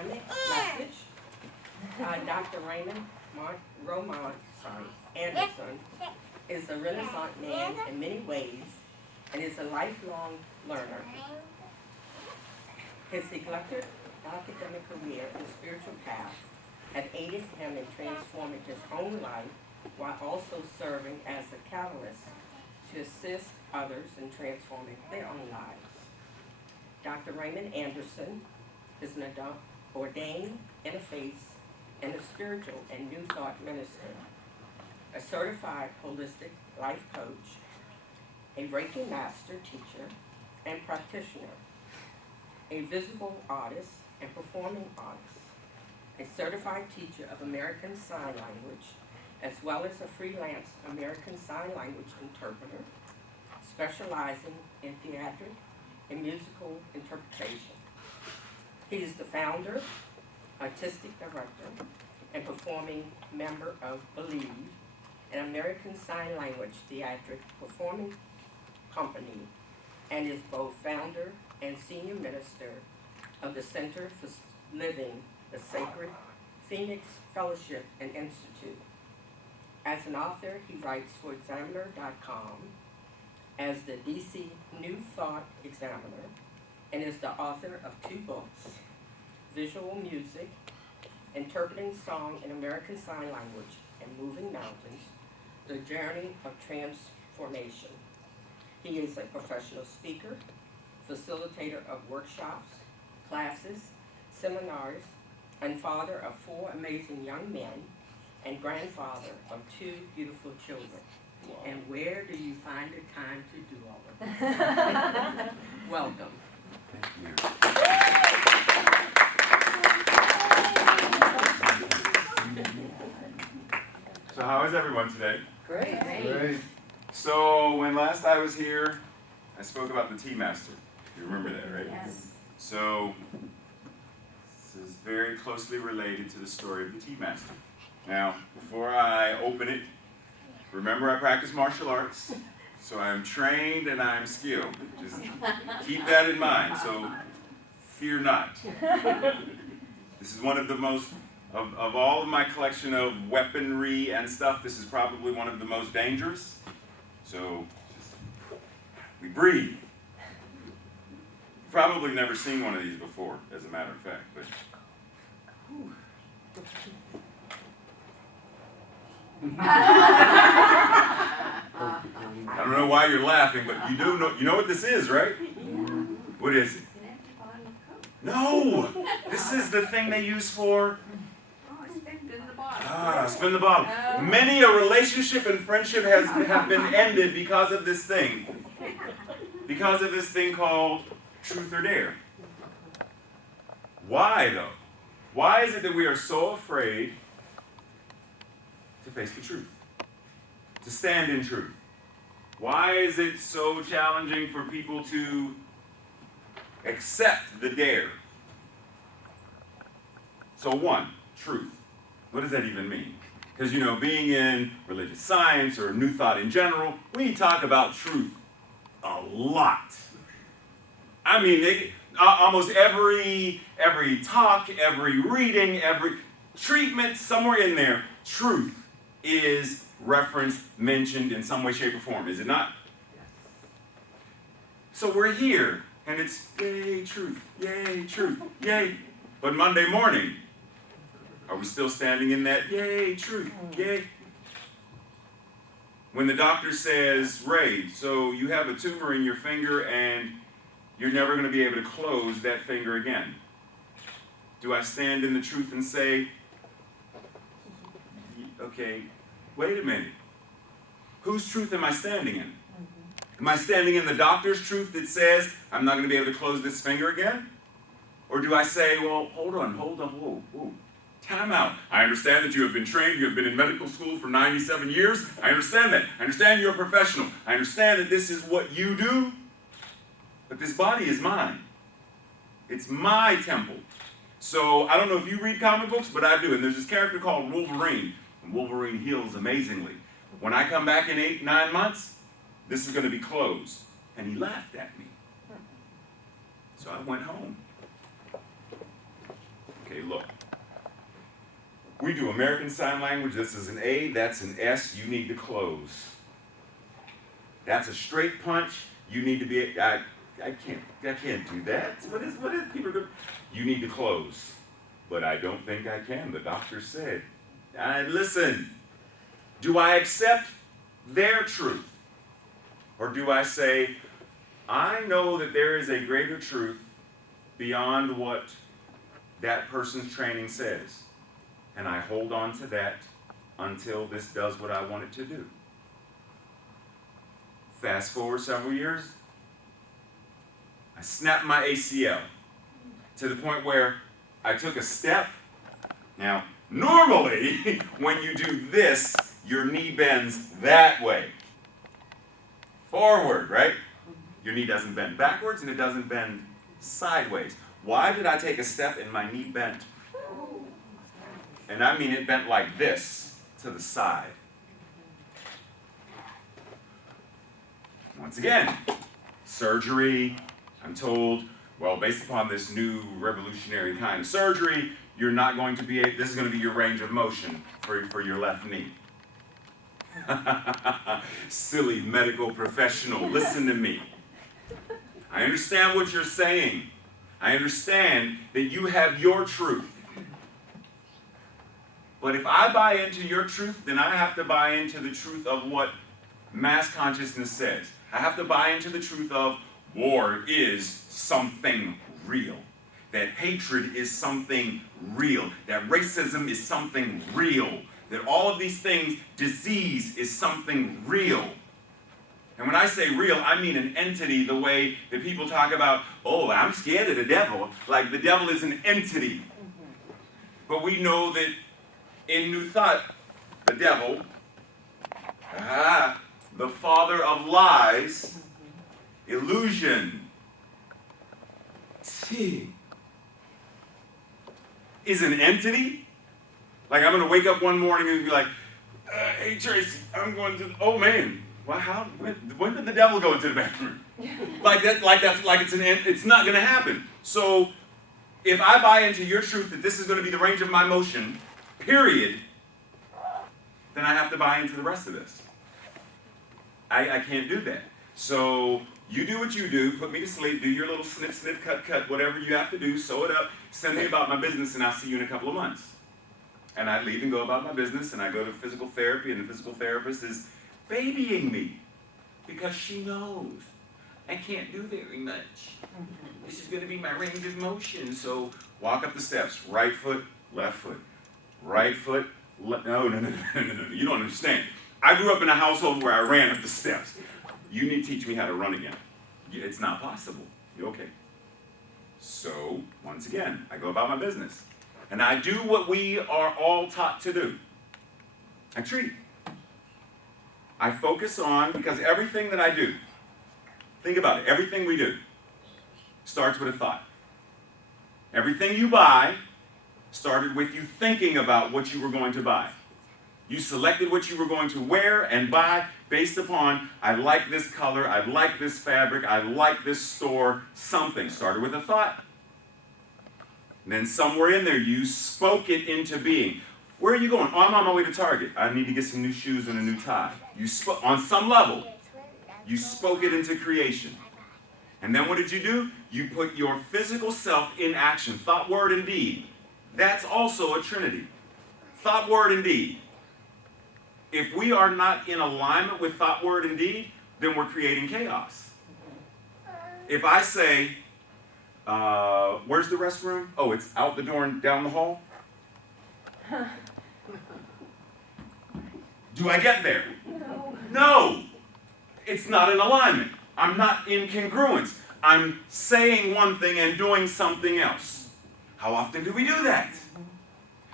dynamic message. Dr. Raymont Anderson is a Renaissance man in many ways and is a lifelong learner. His eclectic academic career and spiritual path have aided him in transforming his own life while also serving as a catalyst to assist others in transforming their own lives. Dr. Raymond Anderson is an ordained interfaith and a spiritual and New Thought minister, a certified holistic life coach, a Reiki master teacher and practitioner, a visible artist and performing artist, a certified teacher of American Sign Language, as well as a freelance American Sign Language interpreter, specializing in theatric and musical interpretation. He is the founder, artistic director, and performing member of Believe, an American Sign Language theatric performing company, and is both founder and senior minister of the Center for Living the Sacred Phoenix Fellowship and Institute. As an author, he writes for Examiner.com as the DC New Thought Examiner, and is the author of 2 books, Visual Music, Interpreting Song in American Sign Language, and Moving Mountains, The Journey of Transformation. He is a professional speaker, facilitator of workshops, classes, seminars, and father of 4 amazing young men, and grandfather of 2 beautiful children. Wow. And where do you find the time to do all of this? Welcome. Thank you. So how is everyone today? Great. Great. So when last I was here, I spoke about the Tea Master. You remember that, right? Yes. So this is very closely related to the story of the Tea Master. Now, before I open it, remember I practice martial arts, so I am trained and I am skilled. Just keep that in mind, so fear not. This is one of the most, of all of my collection of weaponry and stuff, this is probably one of the most dangerous. So, we breathe. You've probably never seen one of these before, as a matter of fact, but whew. I don't know why you're laughing, but you know what this is, right? What is it? An empty bottle of Coke. No! This is the thing they use for Spin the bottle. spin the bottle. Many a relationship and friendship have been ended because of this thing. Because of this thing called truth or dare. Why though? Why is it that we are so afraid to face the truth? To stand in truth? Why is it so challenging for people to accept the dare? So 1, truth. What does that even mean? Because, being in religious science or New Thought in general, we talk about truth a lot. I mean, almost every talk, every reading, every treatment, somewhere in there, truth is referenced, mentioned in some way, shape, or form, is it not? So we're here, and it's yay, truth, yay. But Monday morning, are we still standing in that yay, truth, yay? When the doctor says, Ray, so you have a tumor in your finger and you're never going to be able to close that finger again. Do I stand in the truth and say, okay, wait a minute. Whose truth am I standing in? Am I standing in the doctor's truth that says I'm not going to be able to close this finger again? Or do I say, well, hold on, whoa. Time out. I understand that you have been trained, you have been in medical school for 97 years. I understand that. I understand you're a professional. I understand that this is what you do. But this body is mine. It's my temple. So I don't know if you read comic books, but I do. And there's this character called Wolverine. And Wolverine heals amazingly. When I come back in 8-9 months, this is going to be closed. And he laughed at me. So I went home. Okay, look. We do American Sign Language. This is an A, that's an S. You need to close. That's a straight punch. You need to be, I can't do that. What is people do? You need to close. But I don't think I can, the doctor said. Listen, do I accept their truth? Or do I say, I know that there is a greater truth beyond what that person's training says. And I hold on to that until this does what I want it to do. Fast forward several years, I snapped my ACL to the point where I took a step. Now, normally, when you do this, your knee bends that way. Forward, right? Your knee doesn't bend backwards and it doesn't bend sideways. Why did I take a step and my knee bent? And I mean it bent like this to the side. Once again, surgery, I'm told, well, based upon this new revolutionary kind of surgery, you're not going to be, this is going to be your range of motion for your left knee. Silly medical professional, listen to me. I understand what you're saying. I understand that you have your truth. But if I buy into your truth, then I have to buy into the truth of what mass consciousness says. I have to buy into the truth of war is something real. That hatred is something real. That racism is something real. That all of these things, disease is something real. And when I say real, I mean an entity the way that people talk about, oh, I'm scared of the devil. Like the devil is an entity. But we know that in New Thought, the devil, the father of lies, illusion, is an entity. Like I'm going to wake up one morning and be like, hey Tracy, I'm going to, oh man, when did the devil go into the bathroom? It's not going to happen. So if I buy into your truth that this is going to be the range of my motion, period, then I have to buy into the rest of this. I can't do that. So you do what you do, put me to sleep, do your little snip, cut, whatever you have to do, sew it up, send me about my business, and I'll see you in a couple of months. And I leave and go about my business, and I go to physical therapy, and the physical therapist is babying me because she knows I can't do very much. This is going to be my range of motion. So walk up the steps, right foot, left foot, right foot, no, you don't understand. I grew up in a household where I ran up the steps. You need to teach me how to run again. It's not possible. You okay? So, once again, I go about my business. And I do what we are all taught to do. I treat. I focus on, because everything that I do, think about it, everything we do starts with a thought. Everything you buy started with you thinking about what you were going to buy. You selected what you were going to wear and buy based upon, I like this color, I like this fabric, I like this store, something. Started with a thought. And then somewhere in there, you spoke it into being. Where are you going? Oh, I'm on my way to Target. I need to get some new shoes and a new tie. You spoke, on some level, you spoke it into creation. And then what did you do? You put your physical self in action. Thought, word, and deed. That's also a trinity. Thought, word, and deed. If we are not in alignment with thought, word, and deed, then we're creating chaos. If I say, where's the restroom? Oh, it's out the door and down the hall. Do I get there? No. It's not in alignment. I'm not in congruence. I'm saying one thing and doing something else. How often do we do that?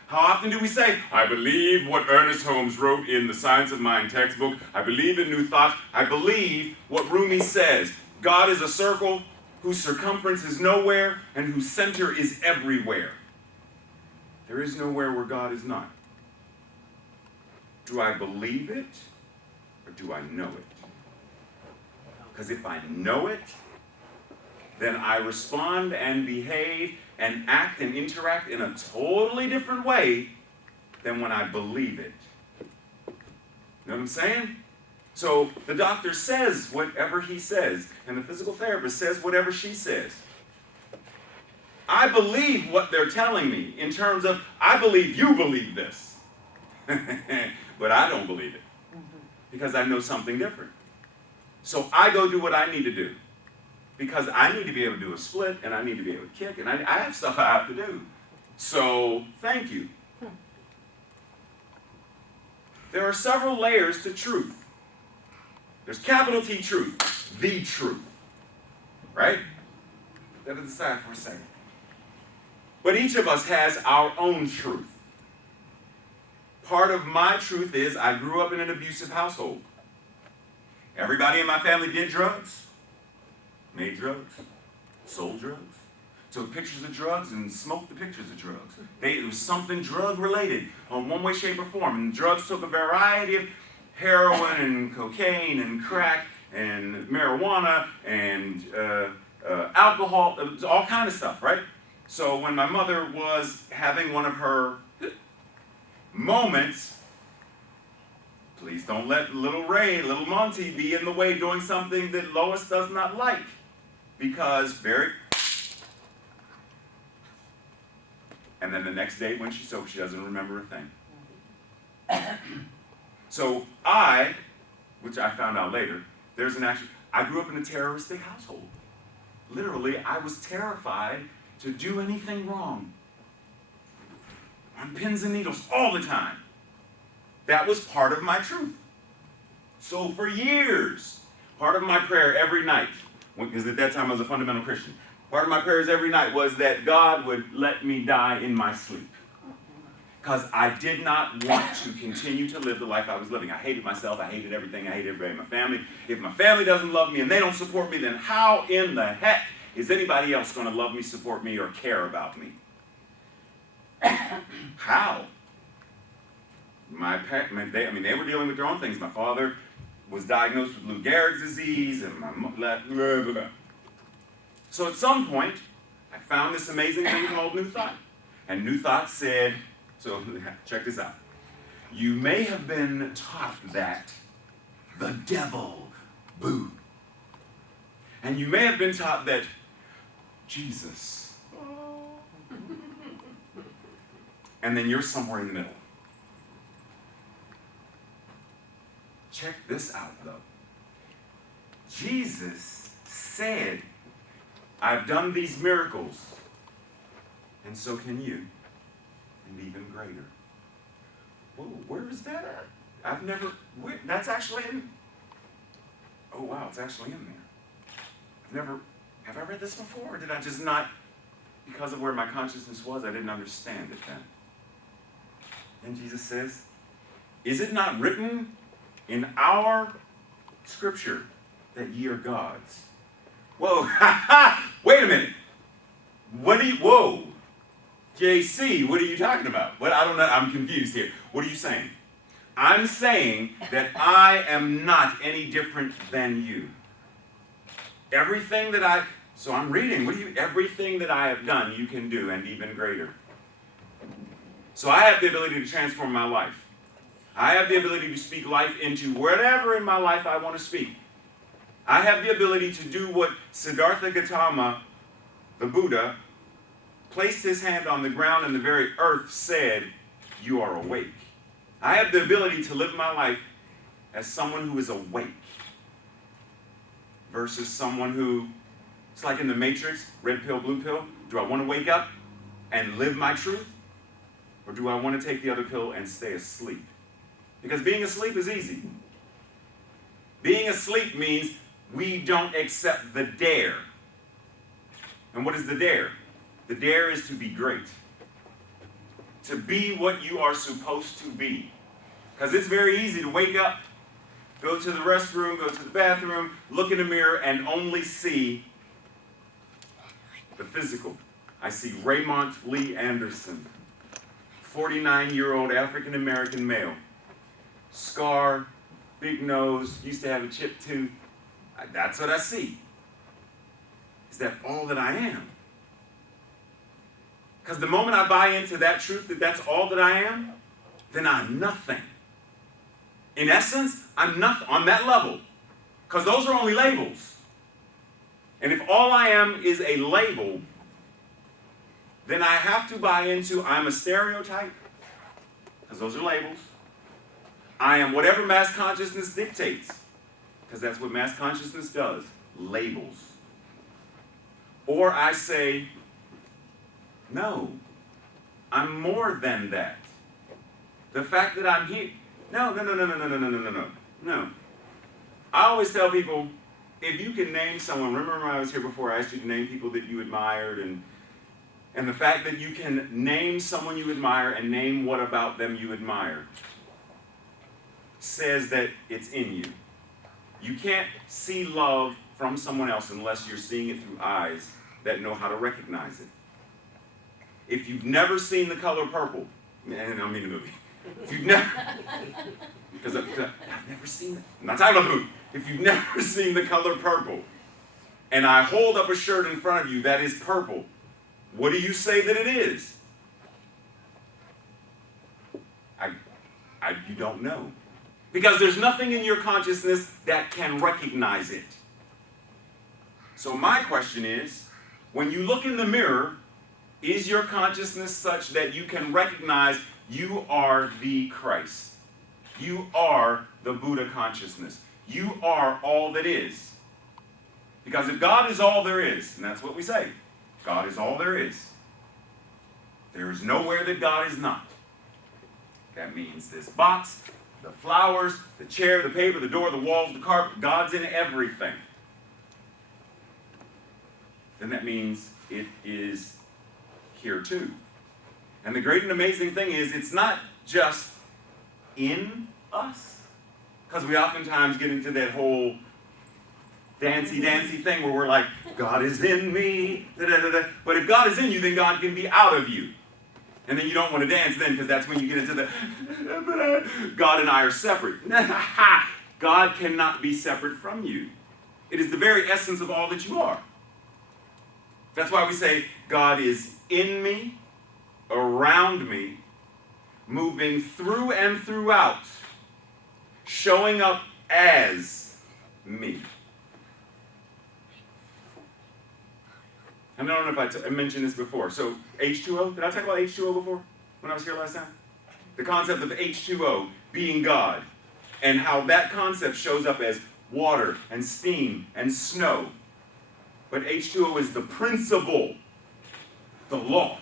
How often do we say, I believe what Ernest Holmes wrote in the Science of Mind textbook. I believe in New Thought. I believe what Rumi says. God is a circle whose circumference is nowhere and whose center is everywhere. There is nowhere where God is not. Do I believe it or do I know it? Because if I know it, then I respond and behave and act and interact in a totally different way than when I believe it. You know what I'm saying? So the doctor says whatever he says, and the physical therapist says whatever she says. I believe what they're telling me in terms of, I believe you believe this. But I don't believe it because I know something different. So I go do what I need to do because I need to be able to do a split and I need to be able to kick and I have stuff I have to do. So thank you. There are several layers to truth. There's capital T truth, the truth. Right? Let it aside for a second. But each of us has our own truth. Part of my truth is I grew up in an abusive household. Everybody in my family did drugs, made drugs, sold drugs, took pictures of drugs and smoked the pictures of drugs. It was something drug related in one way, shape, or form. And drugs took a variety of heroin and cocaine and crack and marijuana and alcohol, all kind of stuff, right? So when my mother was having one of her moments, please don't let little Ray, little Monty be in the way doing something that Lois does not like. Because and then the next day when she's sober, she doesn't remember a thing. So which I found out later, I grew up in a terroristic household. Literally, I was terrified to do anything wrong. On pins and needles all the time. That was part of my truth. So for years, part of my prayer every night, because at that time I was a fundamental Christian, part of my prayers every night was that God would let me die in my sleep. Because I did not want to continue to live the life I was living. I hated myself, I hated everything, I hated everybody in my family. If my family doesn't love me and they don't support me, then how in the heck is anybody else going to love me, support me, or care about me? How? They were dealing with their own things. My father was diagnosed with Lou Gehrig's disease, and my blah, blah, blah. So at some point, I found this amazing thing called New Thought. And New Thought said, so check this out. You may have been taught that the devil, boo. And you may have been taught that Jesus. And then you're somewhere in the middle. Check this out, though. Jesus said, I've done these miracles, and so can you, and even greater. Whoa, where is that at? That's actually in, oh wow, it's actually in there. Have I read this before, or did I just not, because of where my consciousness was, I didn't understand it then. And Jesus says, is it not written in our scripture that ye are gods? Whoa, wait a minute. Whoa. JC, what are you talking about? I don't know, I'm confused here. What are you saying? I'm saying that I am not any different than you. Everything that so I'm reading, everything that I have done, you can do, and even greater. So I have the ability to transform my life. I have the ability to speak life into whatever in my life I want to speak. I have the ability to do what Siddhartha Gautama, the Buddha, placed his hand on the ground and the very earth said, you are awake. I have the ability to live my life as someone who is awake versus someone who, it's like in the Matrix, red pill, blue pill. Do I want to wake up and live my truth? Or do I want to take the other pill and stay asleep? Because being asleep is easy. Being asleep means we don't accept the dare. And what is the dare? The dare is to be great. To be what you are supposed to be. Because it's very easy to wake up, go to the restroom, go to the bathroom, look in the mirror, and only see the physical. I see Raymont Anderson, 49-year-old African-American male. Scar, big nose, used to have a chipped tooth. That's what I see. Is that all that I am? Because the moment I buy into that truth that that's all that I am, then I'm nothing. In essence, I'm nothing on that level. Because those are only labels. And if all I am is a label, then I have to buy into I'm a stereotype, because those are labels. I am whatever mass consciousness dictates, because that's what mass consciousness does, labels. Or I say, no, I'm more than that. The fact that I'm here, no. I always tell people, if you can name someone, remember when I was here before, I asked you to name people that you admired, and the fact that you can name someone you admire and name what about them you admire says that it's in you. You can't see love from someone else unless you're seeing it through eyes that know how to recognize it. If you've never seen The Color Purple, and I don't mean the movie, if you've never, because I've never seen it. I'm not talking about the movie. If you've never seen The Color Purple, and I hold up a shirt in front of you that is purple, what do you say that it is? You don't know. Because there's nothing in your consciousness that can recognize it. So my question is, when you look in the mirror, is your consciousness such that you can recognize you are the Christ? You are the Buddha consciousness. You are all that is. Because if God is all there is, and that's what we say, God is all there is. There is nowhere that God is not. That means this box, the flowers, the chair, the paper, the door, the walls, the carpet, God's in everything. Then that means it is here too. And the great and amazing thing is, it's not just in us. Because we oftentimes get into that whole dancey thing where we're like, God is in me, da-da-da-da. But if God is in you, then God can be out of you. And then you don't want to dance then, because that's when you get into the, God and I are separate. God cannot be separate from you. It is the very essence of all that you are. That's why we say, God is in me, around me, moving through and throughout, showing up as me. I don't know if I mentioned this before. So H2O, did I talk about H2O before when I was here last time? The concept of H2O being God, and how that concept shows up as water and steam and snow. But H2O is the principle, the law.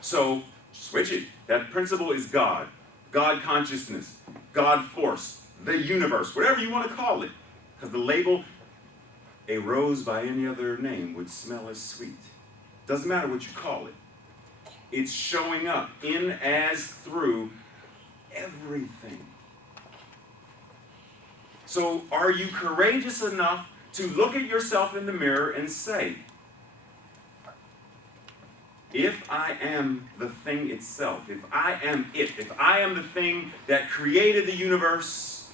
So switch it. That principle is God. God consciousness, God force, the universe, whatever you want to call it. Because the label, a rose by any other name would smell as sweet. Doesn't matter what you call it. It's showing up in, as, through everything. So are you courageous enough to look at yourself in the mirror and say, if I am the thing itself, if I am it, if I am the thing that created the universe,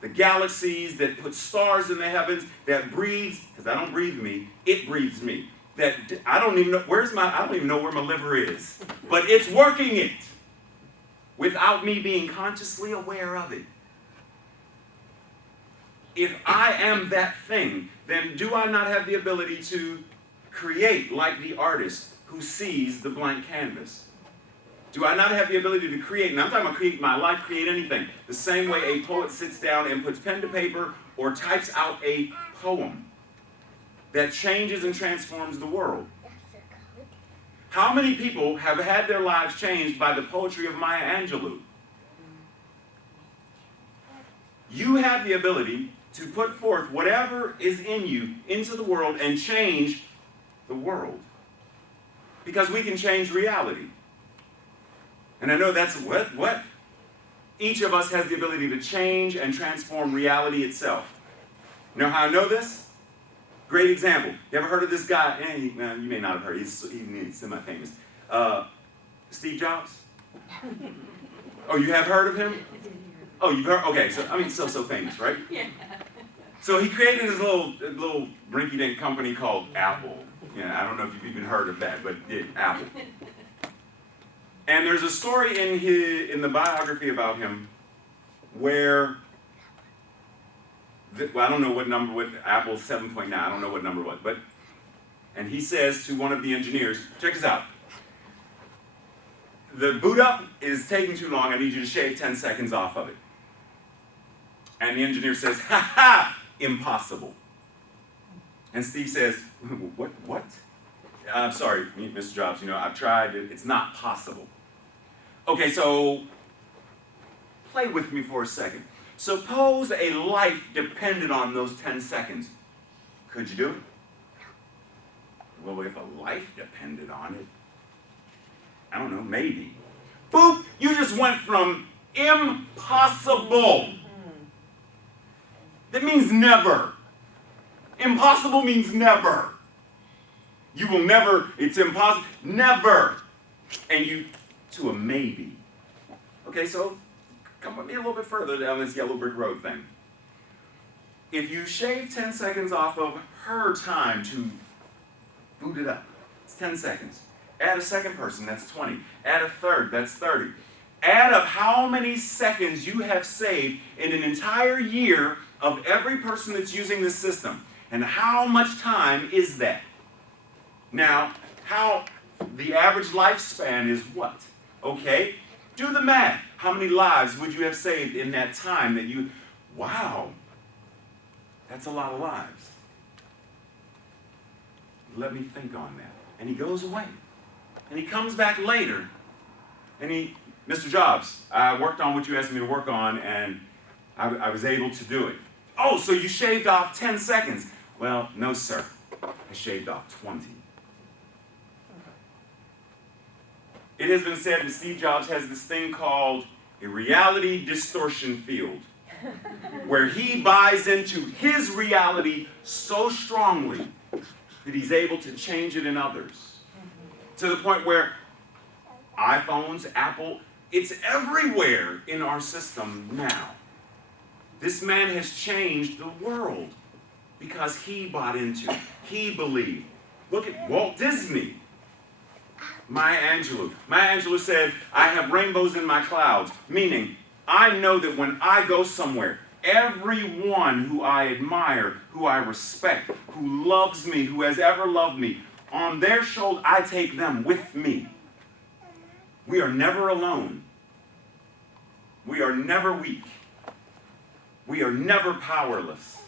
the galaxies, that put stars in the heavens, that breathes, because I don't breathe me, it breathes me. That I don't even know, I don't even know where my liver is. But it's working it without me being consciously aware of it. If I am that thing, then do I not have the ability to create like the artist who sees the blank canvas? Do I not have the ability to create, and I'm talking about create my life, create anything, the same way a poet sits down and puts pen to paper or types out a poem that changes and transforms the world? How many people have had their lives changed by the poetry of Maya Angelou? You have the ability to put forth whatever is in you into the world and change the world. Because we can change reality. And I know that's what? Each of us has the ability to change and transform reality itself. You know how I know this? Great example. You ever heard of this guy? You may not have heard. He's semi-famous. Steve Jobs? Oh, you have heard of him? Oh, you've heard? Okay, so famous, right? Yeah. So he created this little rinky-dink company called Apple. Yeah, I don't know if you've even heard of that, but yeah, Apple. And there's a story in the biography about him where, I don't know what number, what Apple 7.9, I don't know what number what, but, and he says to one of the engineers, check this out. The boot up is taking too long, I need you to shave 10 seconds off of it. And the engineer says, ha ha, impossible. And Steve says, what? I'm sorry, Mr. Jobs, I've tried, it's not possible. Okay, so play with me for a second. Suppose a life depended on those 10 seconds. Could you do it? Well, if a life depended on it, I don't know, maybe. Boop, you just went from impossible. That means never. Impossible means never. You will never, it's impossible, never. And you, to a maybe. Okay, so come with me a little bit further down this yellow brick road thing. If you shave 10 seconds off of her time to boot it up, it's 10 seconds. Add a second person, that's 20. Add a third, that's 30. Add up how many seconds you have saved in an entire year of every person that's using this system. And how much time is that? Now, the average lifespan is what? Okay, do the math. How many lives would you have saved in that time that you, wow, that's a lot of lives. Let me think on that. And he goes away. And he comes back later. And Mr. Jobs, I worked on what you asked me to work on, and I was able to do it. Oh, so you shaved off 10 seconds. Well, no, sir. I shaved off 20. It has been said that Steve Jobs has this thing called a reality distortion field, where he buys into his reality so strongly that he's able to change it in others. To the point where iPhones, Apple, it's everywhere in our system now. This man has changed the world because he bought into it. He believed. Look at Walt Disney. Maya Angelou. Maya Angelou said, I have rainbows in my clouds, meaning I know that when I go somewhere, everyone who I admire, who I respect, who loves me, who has ever loved me, on their shoulder, I take them with me. We are never alone. We are never weak. We are never powerless.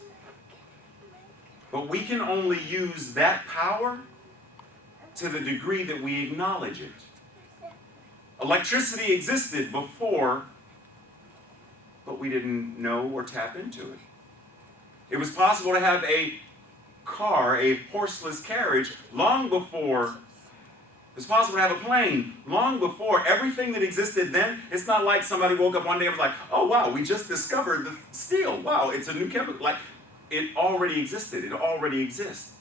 But we can only use that power to the degree that we acknowledge it. Electricity existed before, but we didn't know or tap into it. It was possible to have a car, a horseless carriage, long before. It was possible to have a plane long before everything that existed then. It's not like somebody woke up one day and was like, oh wow, we just discovered the steel. Wow, it's a new chemical. Like, it already existed. It already exists.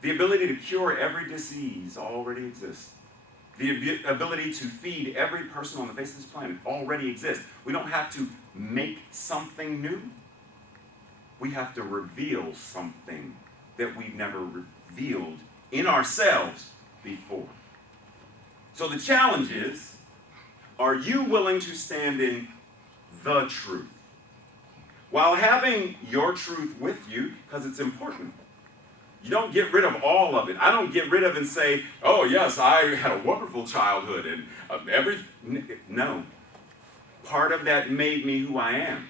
The ability to cure every disease already exists. The ability to feed every person on the face of this planet already exists. We don't have to make something new. We have to reveal something that we've never revealed in ourselves before. So the challenge is, are you willing to stand in the truth? While having your truth with you, because it's important. You don't get rid of all of it. I don't get rid of and say, oh yes, I had a wonderful childhood and no. Part of that made me who I am.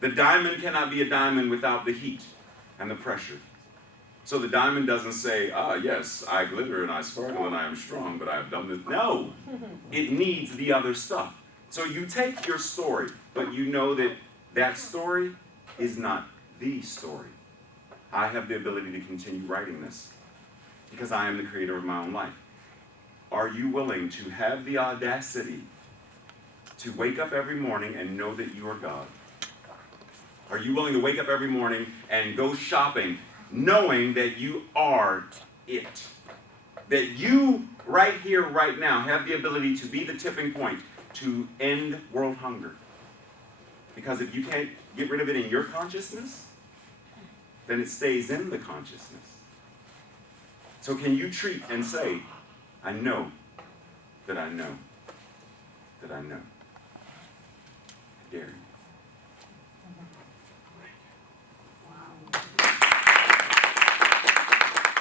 The diamond cannot be a diamond without the heat and the pressure. So the diamond doesn't say, yes, I glitter and I sparkle and I am strong, but I have done this. No, it needs the other stuff. So you take your story, but you know that that story is not the story. I have the ability to continue writing this because I am the creator of my own life. Are you willing to have the audacity to wake up every morning and know that you are God? Are you willing to wake up every morning and go shopping knowing that you are it? That you, right here, right now, have the ability to be the tipping point to end world hunger. Because if you can't get rid of it in your consciousness, then it stays in the consciousness. So can you treat and say, I know that I know that I know? I dare you.